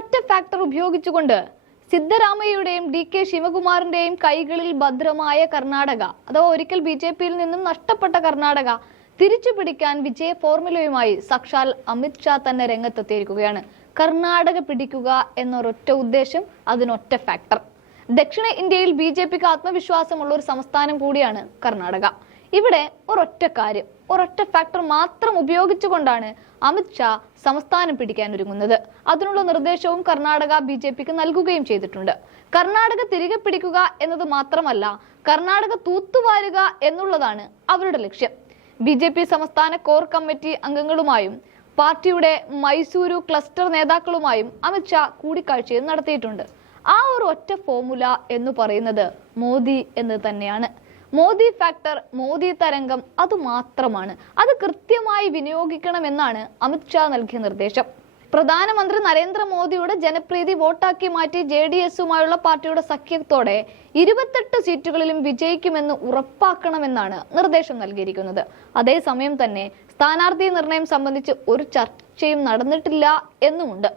ഒരൊറ്റ ഫാക്ടർ ഉപയോഗിച്ചുകൊണ്ട് സിദ്ധരാമയ്യയുടെയും DK ശിവകുമാറിന്റെയും കൈകളിൽ ഭദ്രമായ കർണാടക അഥവാ ഒരിക്കൽ BJP-യിൽ നിന്നും നഷ്ടപ്പെട്ട കർണാടക തിരിച്ചു പിടിക്കാൻ വിജയ ഫോർമുലയുമായി സാക്ഷാൽ അമിത് ഷാ തന്നെ രംഗത്തെത്തിയിരിക്കുകയാണ്. കർണാടക പിടിക്കുക എന്നൊരൊറ്റ ഉദ്ദേശം, അതിനൊറ്റ ഫാക്ടർ. ദക്ഷിണ ഇന്ത്യയിൽ BJP-ക്ക് ആത്മവിശ്വാസമുള്ള ഒരു സംസ്ഥാനം കൂടിയാണ് കർണാടക. ഇവിടെ ഒരൊറ്റ കാര്യം, ഒരൊറ്റ ഫാക്ടർ മാത്രം ഉപയോഗിച്ചുകൊണ്ടാണ് അമിത് ഷാ സംസ്ഥാനം പിടിക്കാൻ ഒരുങ്ങുന്നത്. അതിനുള്ള നിർദ്ദേശവും കർണാടക BJP-ക്ക് നൽകുകയും ചെയ്തിട്ടുണ്ട്. കർണാടക തിരികെ പിടിക്കുക എന്നത് മാത്രമല്ല, കർണാടക തൂത്തുവാരുക എന്നുള്ളതാണ് അവരുടെ ലക്ഷ്യം. BJP സംസ്ഥാന കോർ കമ്മിറ്റി അംഗങ്ങളുമായും പാർട്ടിയുടെ മൈസൂരു ക്ലസ്റ്റർ നേതാക്കളുമായും അമിത് ഷാ കൂടിക്കാഴ്ചയും നടത്തിയിട്ടുണ്ട്. ആ ഒരു ഒറ്റ ഫോർമുല എന്ന് പറയുന്നത് മോദി എന്ന് തന്നെയാണ്. മോദി ഫാക്ടർ, മോദി തരംഗം, അത് മാത്രമാണ്. അത് കൃത്യമായി വിനിയോഗിക്കണമെന്നാണ് അമിത് ഷാ നൽകിയ നിർദ്ദേശം. പ്രധാനമന്ത്രി നരേന്ദ്രമോദിയുടെ ജനപ്രീതി വോട്ടാക്കി മാറ്റി JDS-ഉമായുള്ള പാർട്ടിയുടെ സഖ്യത്തോടെ 28 സീറ്റുകളിലും വിജയിക്കുമെന്ന് ഉറപ്പാക്കണമെന്നാണ് നിർദ്ദേശം നൽകിയിരിക്കുന്നത്. അതേസമയം തന്നെ സ്ഥാനാർത്ഥി നിർണയം സംബന്ധിച്ച് ഒരു ചർച്ചയും നടന്നിട്ടില്ല എന്നുമുണ്ട്.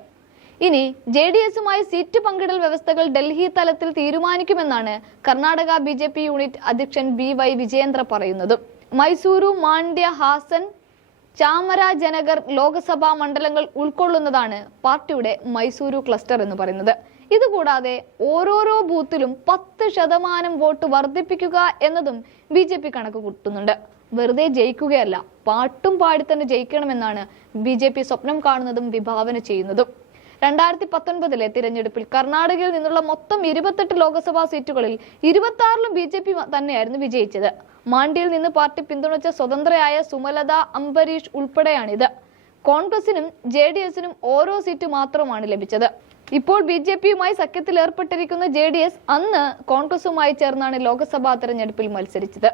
ഇനി JDS-ഉമായി സീറ്റ് പങ്കിടൽ വ്യവസ്ഥകൾ ഡൽഹി തലത്തിൽ തീരുമാനിക്കുമെന്നാണ് കർണാടക BJP യൂണിറ്റ് അധ്യക്ഷൻ BY വിജയേന്ദ്ര പറയുന്നത്. മൈസൂരു, മാണ്ഡ്യ, ഹാസൻ, ചാമരാജനഗർ ലോക്സഭാ മണ്ഡലങ്ങൾ ഉൾക്കൊള്ളുന്നതാണ് പാർട്ടിയുടെ മൈസൂരു ക്ലസ്റ്റർ എന്ന് പറയുന്നത്. ഇതുകൂടാതെ ഓരോരോ ബൂത്തിലും 10% വോട്ട് വർദ്ധിപ്പിക്കുക എന്നതും BJP കണക്ക് കൂട്ടുന്നുണ്ട്. വെറുതെ ജയിക്കുകയല്ല, പാട്ടും പാടി തന്നെ ജയിക്കണമെന്നാണ് BJP സ്വപ്നം കാണുന്നതും വിഭാവന ചെയ്യുന്നതും. 2019 തിരഞ്ഞെടുപ്പിൽ കർണാടകയിൽ നിന്നുള്ള മൊത്തം 28 ലോക്സഭാ സീറ്റുകളിൽ 26-ലും BJP തന്നെയായിരുന്നു വിജയിച്ചത്. മാണ്ഡ്യയിൽ നിന്ന് പാർട്ടി പിന്തുണച്ച സ്വതന്ത്രയായ സുമലത അംബരീഷ് ഉൾപ്പെടെയാണിത്. കോൺഗ്രസിനും JDS-നും ഓരോ സീറ്റ് മാത്രമാണ് ലഭിച്ചത്. ഇപ്പോൾ BJP-യുമായി സഖ്യത്തിൽ ഏർപ്പെട്ടിരിക്കുന്ന JDS അന്ന് കോൺഗ്രസുമായി ചേർന്നാണ് ലോക്സഭാ തെരഞ്ഞെടുപ്പിൽ മത്സരിച്ചത്.